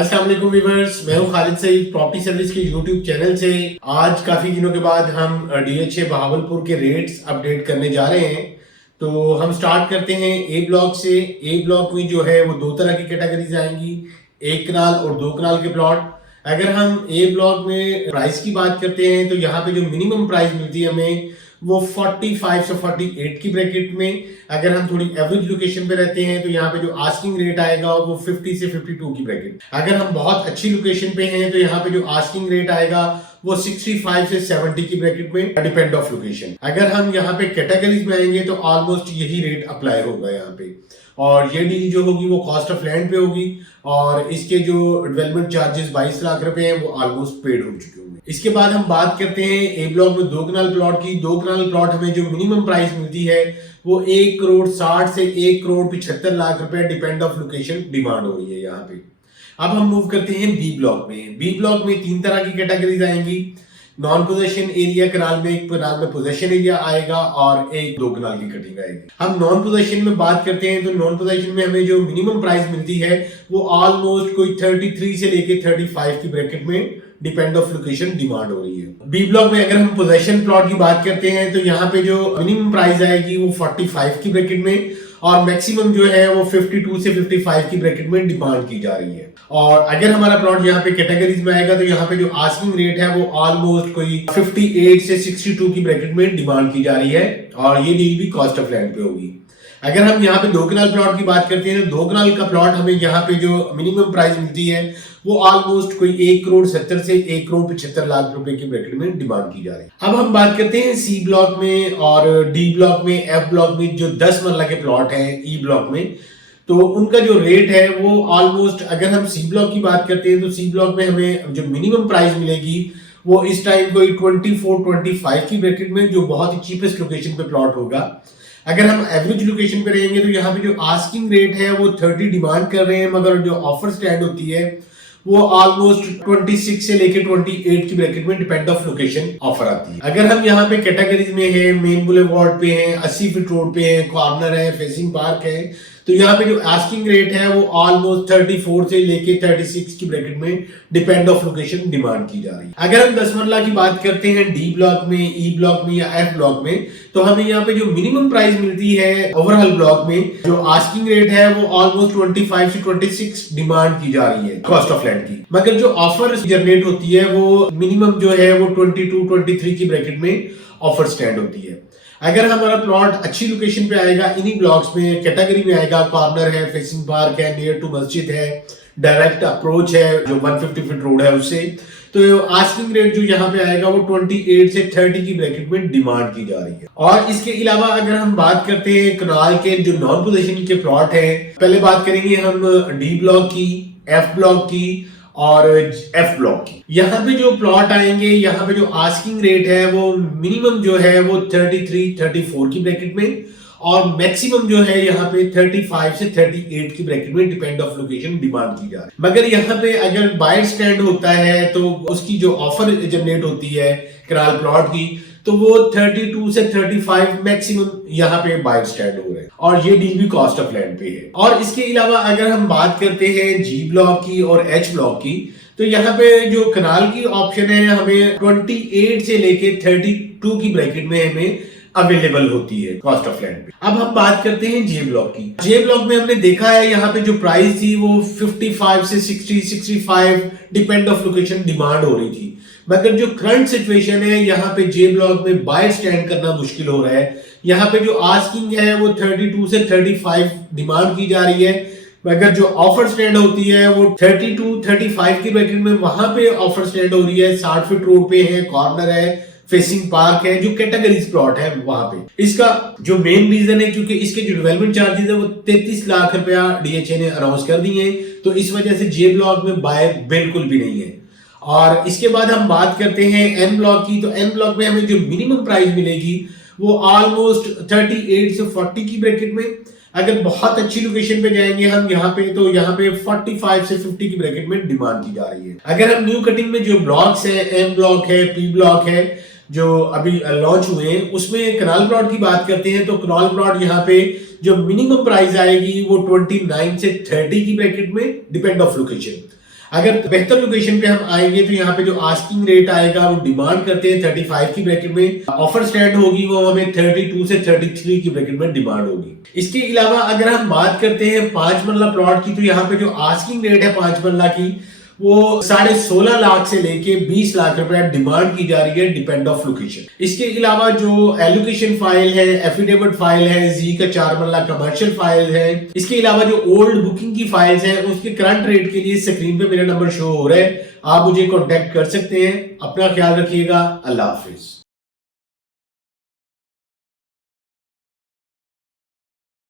अस्सलाम वालेकुम व्यूअर्स, मैं हूं खालिद सईद प्रॉपर्टी सर्विस के यूट्यूब चैनल से। आज काफी दिनों के बाद हम डीएचए बहावलपुर के रेट्स अपडेट करने जा रहे हैं। तो हम स्टार्ट करते हैं ए ब्लॉक से। ए ब्लॉक में जो है वो दो तरह की कैटेगरीज आएंगी, एक कनाल और दो कनाल के प्लॉट। अगर हम ए ब्लॉक में प्राइस की बात करते हैं तो यहाँ पे जो मिनिमम प्राइस मिलती है हमें वो 45 से 48 की ब्रैकेट में। अगर हम थोड़ी एवरेज लोकेशन पे रहते हैं तो यहाँ पे जो आस्किंग रेट आएगा वो 50 से 52 की ब्रैकेट। अगर हम बहुत अच्छी लोकेशन पे हैं तो यहाँ पे जो आस्किंग रेट आएगा वो 65 से 70 की ब्रैकेट में, डिपेंड ऑफ लोकेशन। अगर हम यहाँ पे कैटेगरीज में आएंगे तो ऑलमोस्ट यही रेट अप्लाई होगा यहाँ पे। और ये डील जो होगी वो कॉस्ट ऑफ लैंड पे होगी और इसके जो डेवलपमेंट चार्जेस 22 लाख रुपए हैं वो ऑलमोस्ट पेड हो चुके होंगे। इसके बाद हम बात करते हैं ए ब्लॉक में दो कनाल प्लॉट की। दो कनाल प्लॉट हमें जो मिनिमम प्राइस मिलती है वो 1,60,60 से 1,75,00,000 रुपए, डिपेंड ऑफ लोकेशन डिमांड हो रही है यहाँ पे। अब हम मूव करते हैं बी ब्लॉक में। बी ब्लॉक में तीन तरह की कैटेगरीज आएंगी। नॉन पोजेशन एरिया कनाल में, एक कनाल में पोजेशन एरिया आएगा और एक दो कनाल की कटिंग आएगी। हम नॉन पोजेशन में बात करते हैं तो नॉन पोजेशन में हमें जो मिनिमम प्राइस मिलती है वो ऑलमोस्ट कोई 33 से लेके 35 की ब्रैकेट में, डिपेंड ऑफ लोकेशन डिमांड हो रही है। बी ब्लॉक में अगर हम पोजेशन प्लॉट की बात करते हैं तो यहाँ पे जो मिनिमम प्राइस आएगी वो 45 की ब्रैकेट में और मैक्सिमम जो है वो 52 से 55 की ब्रैकेट में डिमांड की जा रही है। और अगर हमारा प्लॉट यहाँ पे कैटेगरीज में आएगा तो यहाँ पे जो आस्किंग रेट है वो ऑलमोस्ट कोई 58 से 62 की ब्रैकेट में डिमांड की जा रही है और ये डील भी कॉस्ट ऑफ लैंड पे होगी। अगर हम यहाँ पे दो कनाल प्लॉट की बात करते हैं तो दो कनाल का प्लॉट हमें यहाँ पे जो मिनिमम प्राइस मिलती है वो ऑलमोस्ट कोई 1,70,00,000 से 1,75,00,000 रुपए की ब्रैकेट में डिमांड की जा रही है। अब हम बात करते हैं सी ब्लॉक में और डी ब्लॉक में। एफ ब्लॉक में जो 10 मरला के प्लॉट हैं ई ब्लॉक में, तो उनका जो रेट है वो ऑलमोस्ट, अगर हम सी ब्लॉक की बात करते हैं तो सी ब्लॉक में हमें जो मिनिमम प्राइस मिलेगी वो इस टाइम कोई 24-25 की ब्रैकेट में, जो बहुत ही चीपेस्ट लोकेशन पे प्लॉट होगा। अगर हम एवरेज लोकेशन पे रहेंगे तो यहाँ पे जो आस्किंग रेट है वो 30 डिमांड कर रहे हैं, मगर जो ऑफर स्टैंड होती है वो ऑलमोस्ट 26 से लेके 28 की ब्रैकेट में, डिपेंड ऑफ लोकेशन ऑफर आती है। अगर हम यहाँ पे कैटेगरीज में हैं, मेन बुलेवार्ड पे हैं, 80 फीट रोड पे हैं, कॉर्नर है, फेसिंग पार्क है, तो यहाँ पे जो आस्किंग रेट है वो ऑलमोस्ट 34 से लेके 36 की ब्रैकेट में, डिपेंड ऑफ लोकेशन डिमांड की जा रही है। अगर हम 10 मरला की बात करते हैं डी ब्लॉक में, ई ब्लॉक में या एफ ब्लॉक में, तो हमें यहाँ पे जो मिनिमम प्राइस मिलती है ओवरऑल ब्लॉक में, जो आस्किंग रेट है वो ऑलमोस्ट 25 से 26 डिमांड की जा रही है कॉस्ट ऑफ लैंड की, मगर जो ऑफर जनरेट होती है वो मिनिमम जो है वो 22-23 की ब्रैकेट में ऑफर स्टैंड होती है। अगर हमारा प्लॉट अच्छी लोकेशन पे आएगा, इन्हीं ब्लॉक्स में कैटेगरी में आएगा, कॉर्नर है, फेसिंग पार्क है, नियर टू मस्जिद है, डायरेक्ट अप्रोच है जो 150 फीट रोड है उससे, तो आस्किंग रेट जो यहाँ पे आएगा वो 28 से 30 की ब्रैकेट में डिमांड की जा रही है। और इसके अलावा अगर हम बात करते हैं कनाल के जो नॉन पोजीशन के प्लॉट है, पहले बात करेंगे हम डी ब्लॉक की, एफ ब्लॉक की और एफ ब्लॉक की। यहाँ पे जो प्लॉट आएंगे, यहाँ पे जो आस्किंग रेट है वो मिनिमम जो है वो 33-34 की ब्रैकेट में और मैक्सिमम जो है यहाँ पे 35 से 38 की ब्रैकेट में, डिपेंड ऑफ लोकेशन डिमांड की जा रही है। मगर यहाँ पे अगर बायर स्टैंड होता है तो उसकी जो ऑफर जनरेट होती है कनाल प्लॉट की, तो वो 32 से 35 मैक्सिमम यहाँ पे बायर स्टैंड हो रहे हैं और ये डील भी कॉस्ट ऑफ लैंड पे है। और इसके अलावा अगर हम बात करते हैं जी ब्लॉक की और एच ब्लॉक की, तो यहाँ पे जो कनाल की ऑप्शन है हमें 28 से लेके 32 की ब्रैकेट में हमें अवेलेबल होती है कॉस्ट ऑफ लैंड पे। अब हम बात करते हैं जे ब्लॉक की। जे ब्लॉक में हमने देखा है यहाँ पे जो प्राइस थी वो 55 से 60-65 डिपेंड ऑफ लोकेशन डिमांड हो रही थी, मगर जो करंट सिचुएशन है यहाँ पे जे ब्लॉक में बायर स्टैंड करना मुश्किल हो रहा है। यहाँ पे जो आस्किंग है वो 32 से 35 डिमांड की जा रही है, मगर जो ऑफर स्टैंड होती है वो 32-35 की ब्रैकेट में वहां पे ऑफर स्टैंड हो रही है। 60 फीट रोड पे है, कॉर्नर है, फेसिंग पार्क है, जो कैटेगरीज प्लॉट है वहां पे। इसका जो मेन रीजन है क्योंकि इसके जो डेवलपमेंट चार्जेस है वो 33 लाख रुपया डीएचए ने अनाउंस कर दिए हैं, तो इस वजह से जे ब्लॉक में बाय बिल्कुल भी नहीं है। और इसके बाद हम बात करते हैं एन ब्लॉक की, तो एन ब्लॉक में हमें जो मिनिमम प्राइस मिलेगी वो ऑलमोस्ट 38 से 40 की ब्रैकेट में। अगर बहुत अच्छी लोकेशन पे जाएंगे हम यहाँ पे, तो यहाँ पे 45 से 50 की ब्रैकेट में डिमांड की जा रही है। अगर हम न्यू कटिंग में जो ब्लॉक्स है, एम ब्लॉक है, पी ब्लॉक है, जो अभी लॉन्च हुए हैं, उसमें कनाल प्लॉट की बात करते हैं तो कनाल प्लॉट यहाँ पे जो मिनिमम प्राइस आएगी वो 29 से 30 की ब्रैकेट में, डिपेंड ऑफ लोकेशन। अगर बेहतर लोकेशन पे हम आएंगे तो यहाँ पे जो आस्किंग रेट आएगा वो डिमांड करते हैं 35 की ब्रैकेट में, ऑफर स्टैंड होगी वो हमें 32 से 33 की ब्रैकेट में डिमांड होगी। इसके अलावा अगर हम बात करते हैं 5 मरला प्लॉट की, तो यहाँ पे जो आस्किंग रेट है 5 मरला की वो 16.5 लाख से लेके 20 लाख रुपए डिमांड की जा रही है, डिपेंड ऑफ लोकेशन। इसके अलावा जो एलोकेशन फाइल है, एफिडेविट फाइल है, जी का 4 मरला कमर्शियल फाइल है, इसके अलावा जो ओल्ड बुकिंग की फाइल्स है उसके करंट रेट के लिए स्क्रीन पे मेरा नंबर शो हो रहा है, आप मुझे कॉन्टेक्ट कर सकते हैं। अपना ख्याल रखिएगा। अल्लाह हाफिज।